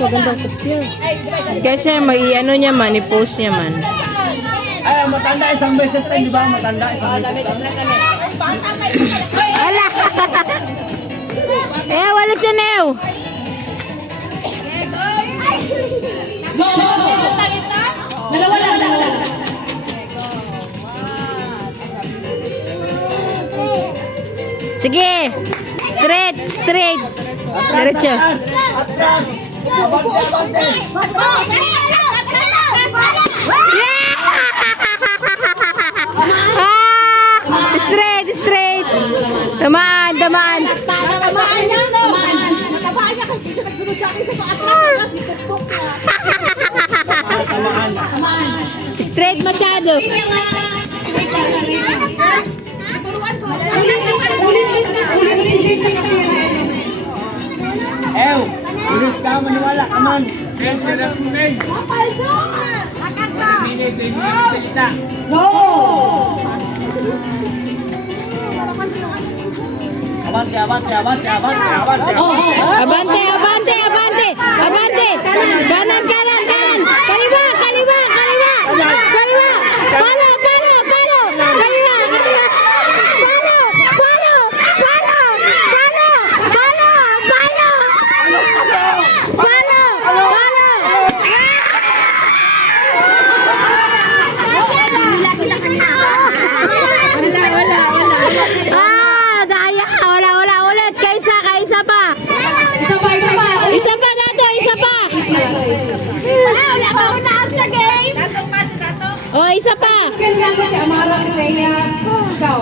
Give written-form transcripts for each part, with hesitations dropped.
magandang picture. Kasi may ano niya man, i-post niya man. Ay, matanda isang beses tayo, di ba? Matanda isang beses tayo. Wala! Wala siya Neo! Go! Dalawa lang. Sige! Straight! Diretso! Atras! Abante! Straight! Tamaan! Tamaan niya, no? Tamaan niya kasi siya nagsunod sa akin sa paatras. Straight masyado! Ew! Ulit ka, maniwala ka man! Go! Abante! Abante! Kanan! Kaliwa! Palo! Kaliwa! Daya ka! Wala ulit! Kaisa pa! Isa pa nato! Wala pa unahan sa game. O, isa pa! Ganyan kasi Amara si Leia. Ikaw.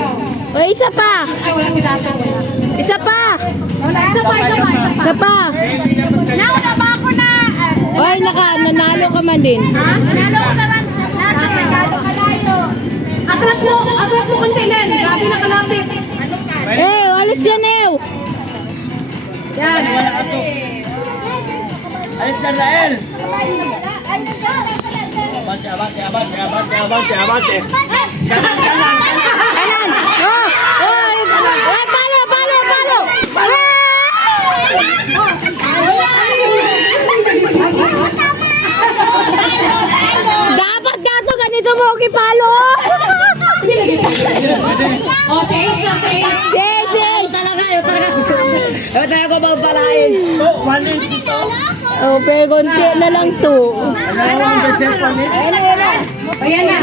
O, isa pa! Ay, wala si Dato. Isa pa! Isa pa. Nauna ba ako na? Oy, nanalo ka man din. Nanalo ko naman. Atras mo konti din. Grabe na kalapit. Alis yan Yan. Alis ka, Rael! Abante! Kanan! Palo! Dapat dato ganito mo kipalo! Oh, 6. Talaga ko bang palain? Oh, 1 inch dito. Oh, pero konti na lang to. Dalawang beses 1 inch. Ayan na.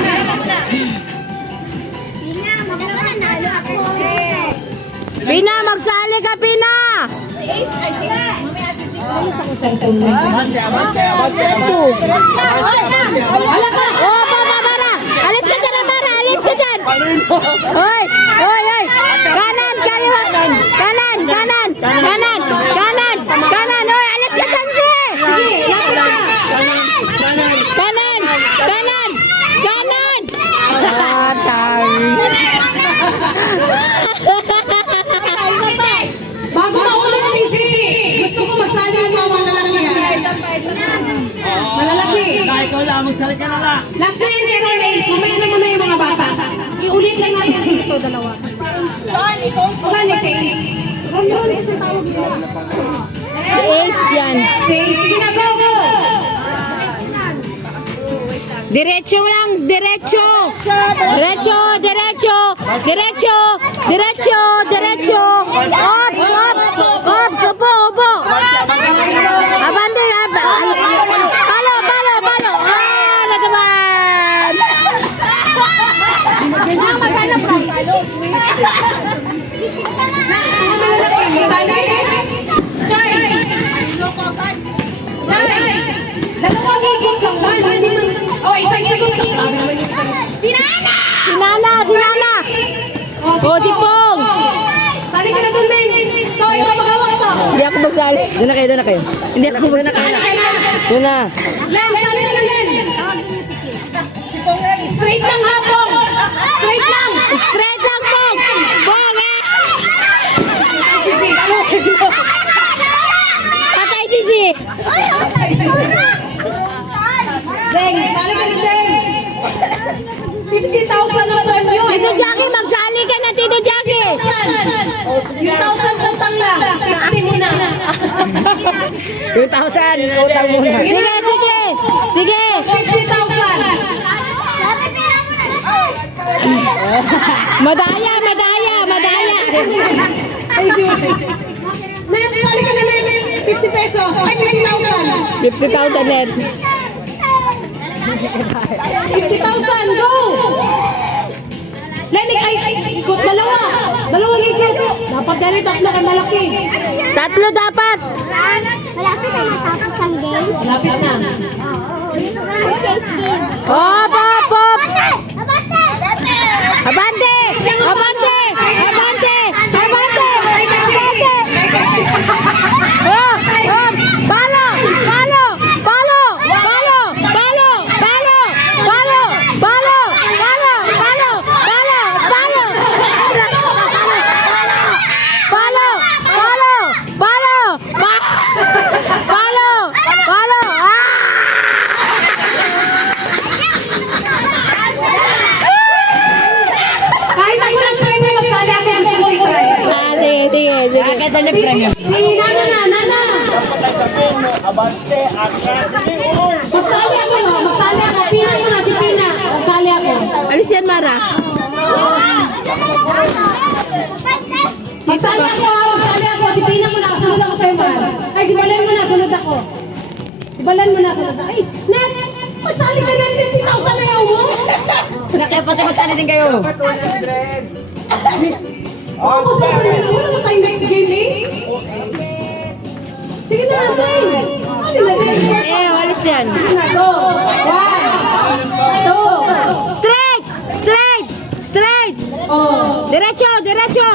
Pina, magsali ka, Pina! Abante! Wala ka. Oh, para! Alis ka dyan! Hoy! Kanan! Kaliwa! Kanan! Hoy, alis ka dyan, Sige, lapit na. Kanan! Bago maulit sisi. Gusto ko magsali ng mga malalaki. Malalaki. Ikaw lang, magsali ka na lang. Last na yung zero days. Mamaya naman na yung mga bata. Iulit lang natin kasi ito dalawa. Wala ni Says. Ace yan. Says, sige na, go! Diretso lang! Ops! Opo! Abante! Palo! Nagaman! Sali. Chay! Dalawang higit lang ba? Isang higit lang. Sinana! O, si Pong! Sali ka na dun, Ben. Ikaw yung mapagawak to. Hindi ako magsali. Doon na kayo. Hindi ako magsali. Sali ka na. Doon na. Len, sali ka na, Len. Straight lang, ha, Pong. Straight lang. Pong! Pong, Sisi, ano? Patay sisi! Deng, sali ka na, Deng. 50,000 na premyo. Tito Jackie, magsali ka na, Tito Jackie! sige. 1,000 utang lang. 50 muna. 2,000. Utang muna. Sige, sige. Sige. 50,000. Madaya, madaya, madaya. Net, sali ka na net. 50 pesos. Ay, 50,000. 50,000 net. 50,000, go! Lenik, ay, ikot, dalawa. Dalawang ikot. Dapat dali, tatlo ka malaki. Tatlo dapat. Malapit na matapos ang game. Lapit na. Dito ka na mag-chase game. Hop, hop, hop. Abante! Abante! Abante! Abante! Abante! Abante! Abante! Oh! Oh! Palo! Palo! Palo! Palo! Palo! Palo! Palo! Palo! Palo! Palo! Palo! Palo! Palo! Palo! Palo! Palo! Palo! Kahit ako lang try mo, magsali ako. Gusto mo i-try. Sige, sige. Si Nana na, Nana. Abante, akya, sige, uy. Magsali ako, no? Magsali ako. Pina mo na, si Pina. Magsali ako. Alis yan, Mara. Magsali ako, ha? Magsali ako. Si Pina mo na. Sunod ako sa'yo, Mar. Ay, si Balan mo na. Sunod ako. Si Balan mo na. Sunod ako. Ay, Nat! Magsali ka na. 50,000 na yaw mo. Oo, sa akin na. Wala mo tayong next game, eh. Sige na, Nay. Ano na, Nay? Alis yan. Sige na, go. 1, 2. Straight! Straight! Straight! Oh. Derecho! Derecho!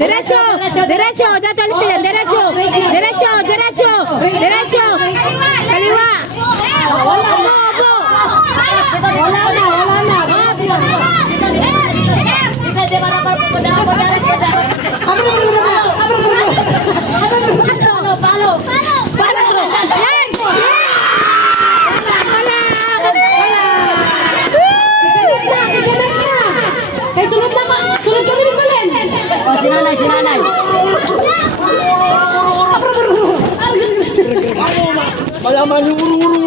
Derecho! Derecho! Dito alis yan. Derecho! Derecho! Derecho! Derecho! Kaliwa! Wala na. Opo! Wala na, wala na. Palo! Yan! Wala! Sunod na. Eh, sunod na ka. Sunod kami ni Balen. Sinanay. Wala man yung uru-uru